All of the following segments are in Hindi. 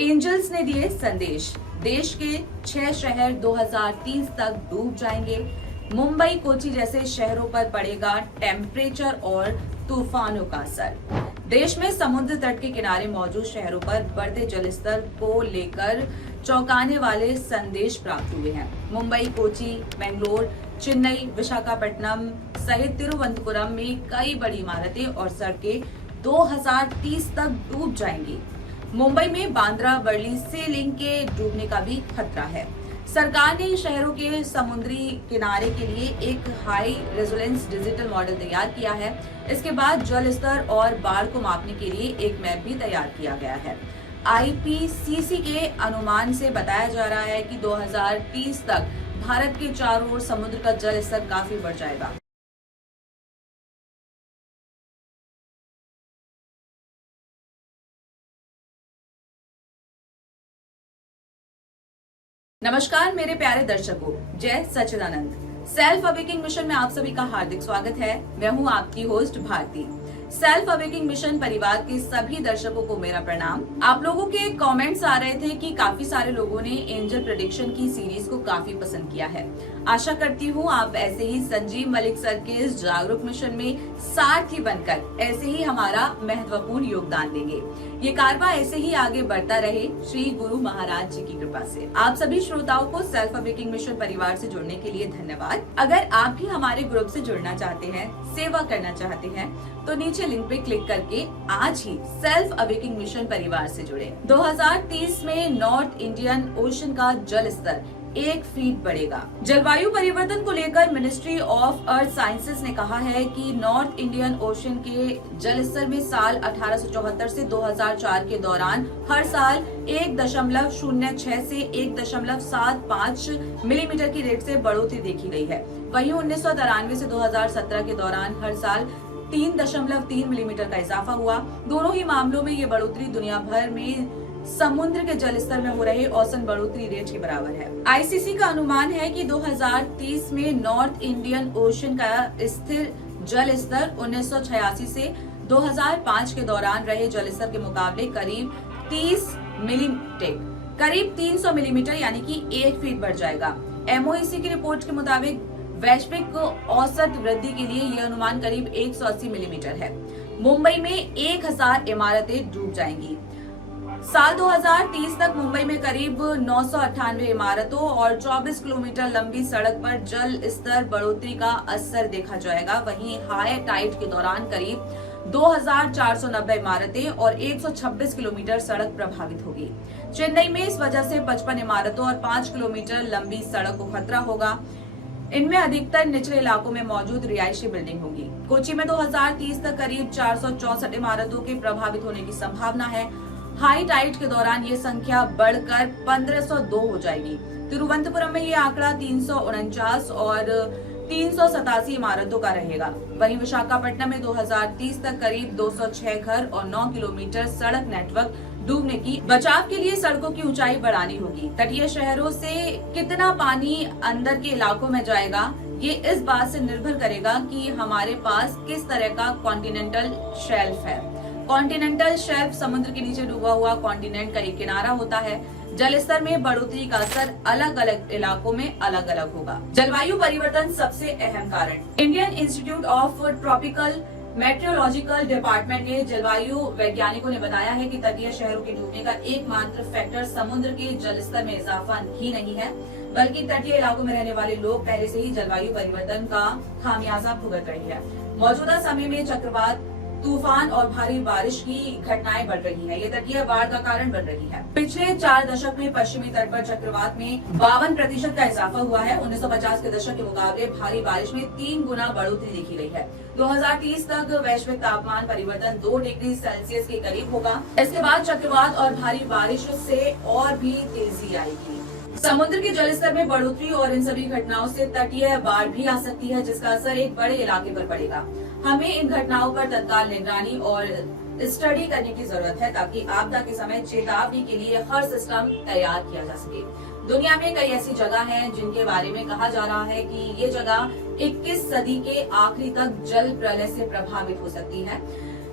एंजल्स ने दिए संदेश, देश के 6 शहर 2030 तक डूब जाएंगे। मुंबई, कोची जैसे शहरों पर पड़ेगा टेम्परेचर और तूफानों का असर। देश में समुद्र तट के किनारे मौजूद शहरों पर बढ़ते जलस्तर को लेकर चौंकाने वाले संदेश प्राप्त हुए हैं। मुंबई, कोची, बेंगलोर, चेन्नई, विशाखापट्टनम सहित तिरुवनंतपुरम में कई बड़ी इमारतें और सड़कें 2030 तक डूब जाएंगी। मुंबई में बांद्रा वर्ली सी लिंक के डूबने का भी खतरा है। सरकार ने शहरों के समुद्री किनारे के लिए एक हाई रेजोलेंस डिजिटल मॉडल तैयार किया है। इसके बाद जल स्तर और बाढ़ को मापने के लिए एक मैप भी तैयार किया गया है। आईपीसीसी के अनुमान से बताया जा रहा है कि 2030 तक भारत के चारों ओर समुद्र का जल स्तर काफी बढ़ जाएगा। नमस्कार मेरे प्यारे दर्शकों, जय सच्चिदानंद। सेल्फ अवेकिंग मिशन में आप सभी का हार्दिक स्वागत है। मैं हूं आपकी host Bharti. Self awakening mission परिवार के सभी दर्शकों को मेरा प्रणाम। आप लोगों के कमेंट्स आ रहे थे कि काफी सारे लोगों ने एंजल प्रेडिक्शन की सीरीज को काफी पसंद किया है। आशा करती हूँ आप ऐसे ही संजीव मलिक सर के इस जागरूक मिशन में सारथी बनकर ऐसे ही हमारा महत्वपूर्ण योगदान देंगे। ये कारवां ऐसे ही आगे बढ़ता रहे, श्री गुरु महाराज जी की कृपा से। आप सभी श्रोताओं को सेल्फ अवेकिंग मिशन परिवार से जुड़ने के लिए धन्यवाद। अगर आप भी हमारे ग्रुप से जुड़ना चाहते हैं, सेवा करना चाहते हैं, तो नीचे लिंक पे क्लिक करके आज ही सेल्फ अवेकिंग मिशन परिवार से जुड़े। 2030 में नॉर्थ इंडियन ओशन का जल स्तर 1 फीट बढ़ेगा। जलवायु परिवर्तन को लेकर मिनिस्ट्री ऑफ अर्थ साइंसेस ने कहा है कि नॉर्थ इंडियन ओशन के जल स्तर में साल 1874 से 2004 के दौरान हर साल 1.06 से 1.75 मिलीमीटर की रेट से बढ़ोतरी देखी गई है। वहीं 1993 से 2017 के दौरान हर साल 3.3 मिलीमीटर का इजाफा हुआ। दोनों ही मामलों में ये बढ़ोतरी दुनिया भर में समुद्र के जल स्तर में हो रहे औसत बढ़ोतरी रेट के बराबर है। आईसीसी का अनुमान है कि 2030 में नॉर्थ इंडियन ओशन का स्थिर जल स्तर 1986 से 2005 के दौरान रहे जल स्तर के मुकाबले करीब 300 मिलीमीटर यानी कि 1 फीट बढ़ जाएगा। एमओईसी की रिपोर्ट के मुताबिक वैश्विक औसत वृद्धि के लिए यह अनुमान करीब 180 मिलीमीटर है। मुंबई में 1000 इमारतें डूब जाएंगी। साल 2030 तक मुंबई में करीब 998 इमारतों और 24 किलोमीटर लंबी सड़क पर जल स्तर बढ़ोतरी का असर देखा जाएगा। वहीं हाई टाइड के दौरान करीब 2490 इमारतें और 126 किलोमीटर सड़क प्रभावित होगी। चेन्नई में इस वजह से 55 इमारतों और 5 किलोमीटर लंबी सड़क को खतरा होगा। इनमें अधिकतर निचले इलाकों में मौजूद रिहायशी बिल्डिंग होगी। कोची में 2030 तक करीब 464 इमारतों के प्रभावित होने की संभावना है। हाई टाइड के दौरान ये संख्या बढ़कर 1502 हो जाएगी। तिरुवनंतपुरम में ये आंकड़ा 349 और 387 इमारतों का रहेगा। वहीं विशाखापट्टनम में 2030 तक करीब 206 घर और 9 किलोमीटर सड़क नेटवर्क डूबने की। बचाव के लिए सड़कों की ऊंचाई बढ़ानी होगी। तटीय शहरों से कितना पानी अंदर के इलाकों में जाएगा, ये इस बात से निर्भर करेगा कि हमारे पास किस तरह का कॉन्टिनेंटल शेल्फ है। कॉन्टिनेंटल शेल्फ समुद्र के नीचे डूबा हुआ कॉन्टिनेंट का एक किनारा होता है। जल स्तर में बढ़ोतरी का असर अलग अलग इलाकों में अलग अलग होगा। जलवायु परिवर्तन सबसे अहम कारण। Indian institute of tropical meteorological department के जलवायु वैज्ञानिकों ने बताया है कि तटीय शहरों के डूबने का एकमात्र फैक्टर समुद्र के जल स्तर में इजाफा ही नहीं है, बल्कि तटीय इलाकों में रहने वाले लोग पहले से ही जलवायु परिवर्तन का खामियाजा भुगत रहे हैं। मौजूदा समय में चक्रवात, तूफान और भारी बारिश की घटनाएं बढ़ रही है। ये तटीय बाढ़ का कारण बन रही है। पिछले 4 दशक में पश्चिमी तट पर चक्रवात में 52% का इजाफा हुआ है। 1950 के दशक के मुकाबले भारी बारिश में 3 गुना बढ़ोतरी देखी गई है। 2030 तक वैश्विक तापमान परिवर्तन 2 डिग्री सेल्सियस के करीब होगा। इसके बाद चक्रवात और भारी बारिश से और भी तेजी आएगी। समुद्र के जल स्तर में बढ़ोतरी और इन सभी घटनाओं से तटीय बाढ़ भी आ सकती है, जिसका असर एक बड़े इलाके पर पड़ेगा। हमें इन घटनाओं पर तत्काल निगरानी और स्टडी करने की जरूरत है ताकि आपदा के समय चेतावनी के लिए हर सिस्टम तैयार किया जा सके। दुनिया में कई ऐसी जगह हैं जिनके बारे में कहा जा रहा है कि ये जगह 21 सदी के आखिरी तक जल प्रलय से प्रभावित हो सकती है।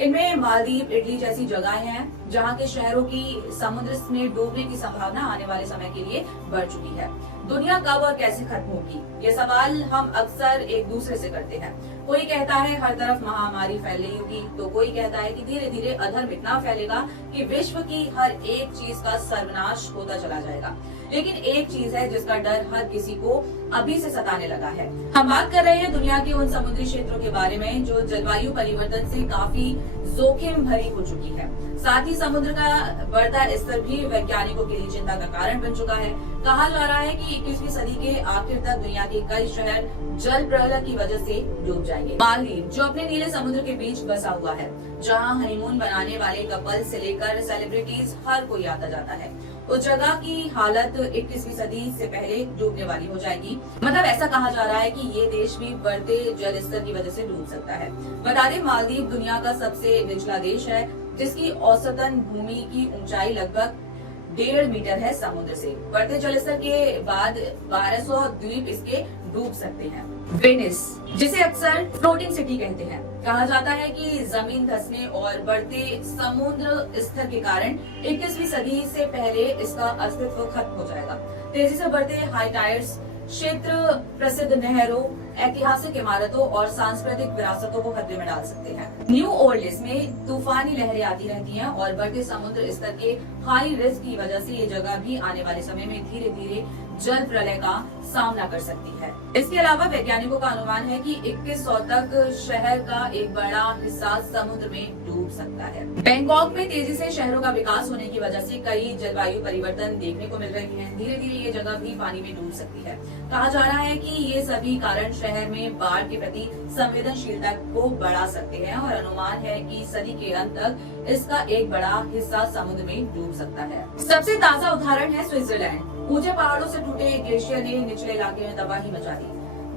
इनमें मालदीव, इटली जैसी जगहें हैं जहां के शहरों की समुद्र में डूबने की संभावना आने वाले समय के लिए बढ़ चुकी है। दुनिया कब और कैसे खत्म होगी, ये सवाल हम अक्सर एक दूसरे से करते हैं। कोई कहता है हर तरफ महामारी फैल रही होगी, तो कोई कहता है कि धीरे धीरे अधर्म इतना फैलेगा कि विश्व की हर एक चीज का सर्वनाश होता चला जाएगा। लेकिन एक चीज है जिसका डर हर किसी को अभी से सताने लगा है। हम बात कर रहे हैं दुनिया के उन समुद्री क्षेत्रों के बारे में जो जलवायु परिवर्तन से काफी जोखिम भरी हो चुकी है। साथ ही समुद्र का बढ़ता स्तर भी वैज्ञानिकों के लिए चिंता का कारण बन चुका है। कहा जा रहा है कि 21वीं सदी के आखिर तक दुनिया के कई शहर जल प्रलय की वजह से डूब जाएंगे। मालदीव जो अपने नीले समुद्र के बीच बसा हुआ है, जहां हनीमून बनाने वाले कपल से लेकर सेलिब्रिटीज हर कोई आता जाता है, उस जगह की हालत 21वीं सदी से पहले डूबने वाली हो जाएगी। मतलब ऐसा कहा जा रहा है कि ये देश भी बढ़ते जल स्तर की वजह से डूब सकता है। बता दें, मालदीव दुनिया का सबसे निचला देश है जिसकी औसतन भूमि की ऊंचाई लगभग 1.5 मीटर है समुद्र से। बढ़ते जलस्तर के बाद 1200 द्वीप इसके डूब सकते हैं। वेनिस जिसे अक्सर फ्लोटिंग सिटी कहते हैं, कहा जाता है कि जमीन धंसने और बढ़ते समुद्र स्तर के कारण 21वीं सदी से पहले इसका अस्तित्व खत्म हो जाएगा। तेजी से बढ़ते हाई टाइड्स क्षेत्र प्रसिद्ध नहरों, ऐतिहासिक इमारतों और सांस्कृतिक विरासतों को खतरे में डाल सकते हैं। न्यू ओर्लिस में तूफानी लहरें आती रहती हैं और बढ़ते समुद्र स्तर के हाई रिस्क की वजह से ये जगह भी आने वाले समय में धीरे धीरे जल प्रलय का सामना कर सकती है। इसके अलावा वैज्ञानिकों का अनुमान है कि 2100 तक शहर का एक बड़ा हिस्सा समुद्र में डूब सकता है। बैंकॉक में तेजी से शहरों का विकास होने की वजह से कई जलवायु परिवर्तन देखने को मिल रही हैं। धीरे धीरे ये जगह भी पानी में डूब सकती है। कहा जा रहा है कि ये सभी कारण शहर में बाढ़ के प्रति संवेदनशीलता को बढ़ा सकते हैं और अनुमान है कि सदी के अंत तक इसका एक बड़ा हिस्सा समुद्र में डूब सकता है। सबसे ताजा उदाहरण है स्विट्जरलैंड। ऊंचे पहाड़ों से टूटे ग्लेशियर ने निचले इलाके में तबाही मचा दी।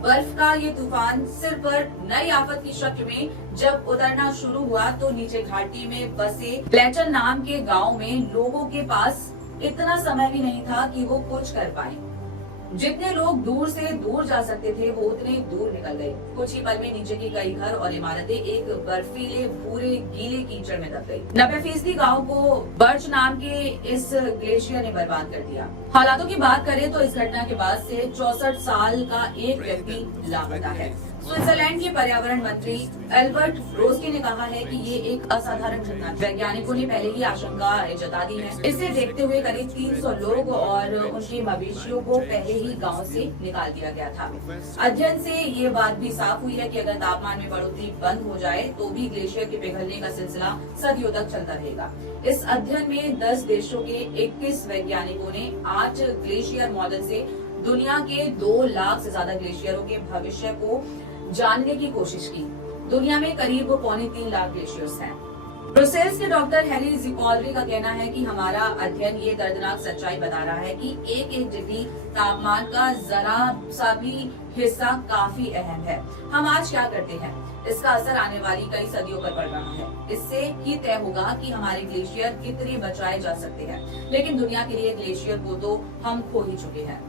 बर्फ का ये तूफान सिर पर नई आफत की शक्ल में जब उतरना शुरू हुआ तो नीचे घाटी में बसे प्लेटन नाम के गांव में लोगों के पास इतना समय भी नहीं था कि वो कुछ कर पाए। जितने लोग दूर से दूर जा सकते थे वो उतने दूर निकल गए। कुछ ही पल में नीचे के कई घर और इमारतें एक बर्फीले भूरे गीले कीचड़ में दब गई। 90% गांव को बर्च नाम के इस ग्लेशियर ने बर्बाद कर दिया। हालातों की बात करें तो इस घटना के बाद से 64 साल का एक व्यक्ति लापता है। स्विट्जरलैंड के पर्यावरण मंत्री एल्बर्ट रोस्के ने कहा है कि ये एक असाधारण घटना है। वैज्ञानिकों ने पहले ही आशंका जता दी है। इसे देखते हुए करीब 300 लोग और उनके मवेशियों को पहले ही गांव से निकाल दिया गया था। अध्ययन से ये बात भी साफ हुई है कि अगर तापमान में बढ़ोतरी बंद हो जाए तो भी ग्लेशियर के पिघलने का सिलसिला सदियों तक चलता रहेगा। इस अध्ययन में 10 देशों के 21 वैज्ञानिकों ने 8 ग्लेशियर मॉडल से दुनिया के 2 लाख से ज्यादा ग्लेशियरों के भविष्य को जानने की कोशिश की। दुनिया में करीब 3.25 लाख ग्लेशियर्स हैं। ब्रुसेल्स के डॉक्टर हेली जिकॉलरी का कहना है कि हमारा अध्ययन ये दर्दनाक सच्चाई बता रहा है कि एक डिग्री तापमान का जरा सा भी हिस्सा काफी अहम है। हम आज क्या करते हैं, इसका असर आने वाली कई सदियों पर पड़ रहा है। इससे ही तय होगा कि हमारे ग्लेशियर कितने बचाए जा सकते हैं। लेकिन दुनिया के लिए ग्लेशियर को तो हम खो ही चुके हैं।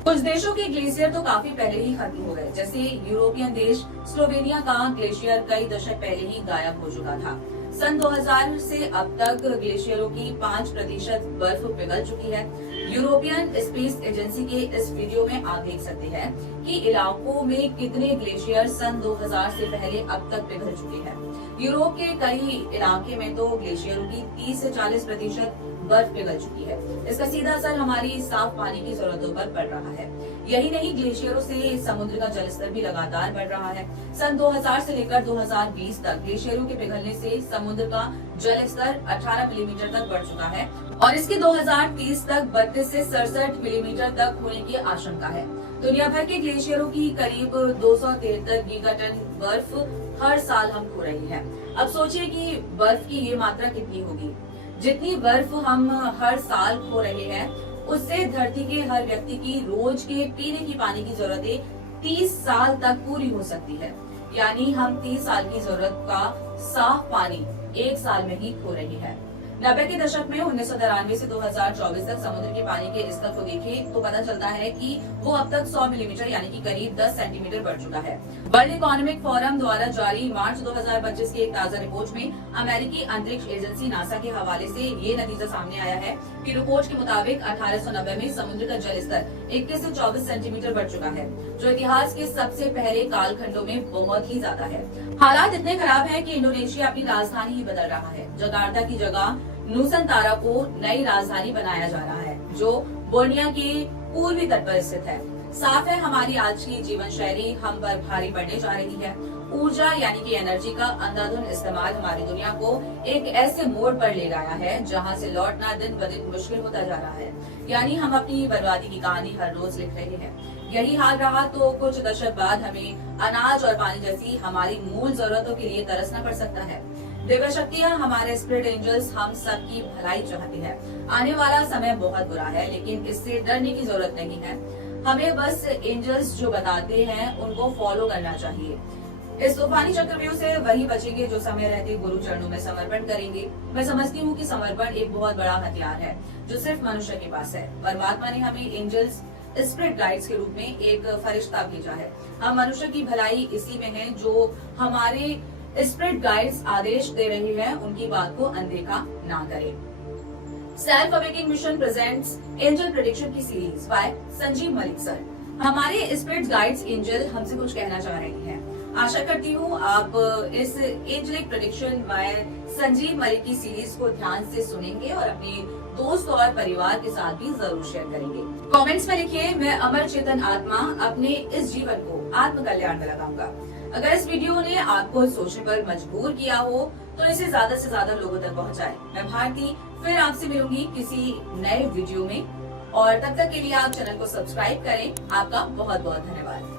कुछ देशों के ग्लेशियर तो काफी पहले ही खत्म हो गए, जैसे यूरोपियन देश स्लोवेनिया का ग्लेशियर कई दशक पहले ही गायब हो चुका था। सन 2000 से अब तक ग्लेशियरों की 5% बर्फ पिघल चुकी है। यूरोपियन स्पेस एजेंसी के इस वीडियो में आप देख सकते हैं कि इलाकों में कितने ग्लेशियर सन 2000 से पहले अब तक पिघल चुके हैं। यूरोप के कई इलाके में तो ग्लेशियरों की 30 से 40% बर्फ पिघल चुकी है। इसका सीधा असर हमारी साफ पानी की जरूरतों पर पड़ रहा है। यही नहीं, ग्लेशियरों से समुद्र का जलस्तर भी लगातार बढ़ रहा है। सन 2000 से लेकर 2020 तक ग्लेशियरों के पिघलने से समुद्र का जलस्तर 18 मिलीमीटर तक बढ़ चुका है और इसके 2030 तक 32 से 67 मिलीमीटर तक होने की आशंका है। दुनिया भर के ग्लेशियरों की करीब 273 गीगाटन बर्फ हर साल हम खो रहे हैं। अब सोचिए कि बर्फ की ये मात्रा कितनी होगी। जितनी बर्फ हम हर साल खो रहे हैं उससे धरती के हर व्यक्ति की रोज के पीने की पानी की जरूरतें 30 साल तक पूरी हो सकती है। यानी हम 30 साल की जरूरत का साफ पानी 1 साल में ही खो रहे हैं। 90 के दशक में 1993 से 2024 तक समुद्र के पानी के स्तर को देखें तो पता चलता है कि वो अब तक 100 मिलीमीटर यानी कि करीब 10 सेंटीमीटर बढ़ चुका है। वर्ल्ड इकोनॉमिक फोरम द्वारा जारी मार्च 2025 की एक ताजा रिपोर्ट में अमेरिकी अंतरिक्ष एजेंसी नासा के हवाले से ये नतीजा सामने आया है कि रिपोर्ट के मुताबिक 1890 में समुद्र का जल स्तर 21 से 24 सेंटीमीटर बढ़ चुका है, जो इतिहास के सबसे पहले कालखंडों में बहुत ही ज्यादा है। हालात इतने खराब हैं कि इंडोनेशिया अपनी राजधानी ही बदल रहा है। जकार्ता की जगह नुसंतारा को नई राजधानी बनाया जा रहा है, जो बोर्निया के पूर्वी तट पर स्थित है। साफ है, हमारी आज की जीवन शैली हम पर भारी पड़ने जा रही है। ऊर्जा यानी कि एनर्जी का अंधाधुंध इस्तेमाल हमारी दुनिया को एक ऐसे मोड़ पर ले गया है जहां से लौटना दिन ब दिन मुश्किल होता जा रहा है। यानी हम अपनी बर्बादी की कहानी हर रोज लिख रहे हैं। यही हाल रहा तो कुछ दशक बाद हमें अनाज और पानी जैसी हमारी मूल जरूरतों के लिए तरसना पड़ सकता है। दिव्य शक्तियां, हमारे स्पिरिट एंजल्स हम सबकी भलाई चाहती है। आने वाला समय बहुत बुरा है, लेकिन इससे डरने की जरूरत नहीं है। हमें बस एंजल्स जो बताते हैं उनको फॉलो करना चाहिए। इस तूफानी चक्रव्यूह से वही बचेंगे जो समय रहते गुरु चरणों में समर्पण करेंगे। मैं समझती हूँ कि समर्पण एक बहुत बड़ा हथियार है जो सिर्फ मनुष्य के पास है। परमात्मा ने हमें एंजल्स स्पिरिट गाइड्स के रूप में एक फरिश्ता भेजा है। हम मनुष्य की भलाई इसी में है। जो हमारे स्पिरिट गाइड्स आदेश दे रहे हैं उनकी बात को अनदेखा ना करें। Self awakening mission presents angel prediction की series by Sanjeev Malik sir. हमारे स्पिरिट गाइड्स एंजल हमसे कुछ कहना चाह रही हैं। आशा करती हूँ आप इस angelic prediction by Sanjeev Malik की सीरीज को ध्यान से सुनेंगे और अपने दोस्त और परिवार के साथ भी जरूर शेयर करेंगे। कमेंट्स में लिखिए, मैं अमर चेतन आत्मा अपने इस जीवन को आत्म कल्याण में लगाऊंगा। अगर इस वीडियो ने आपको सोचने पर मजबूर किया हो तो इसे ज्यादा से ज्यादा लोगों तक पहुंचाएं। मैं भारती फिर आपसे मिलूंगी किसी नए वीडियो में, और तब तक के लिए आप चैनल को सब्सक्राइब करें। आपका बहुत बहुत धन्यवाद।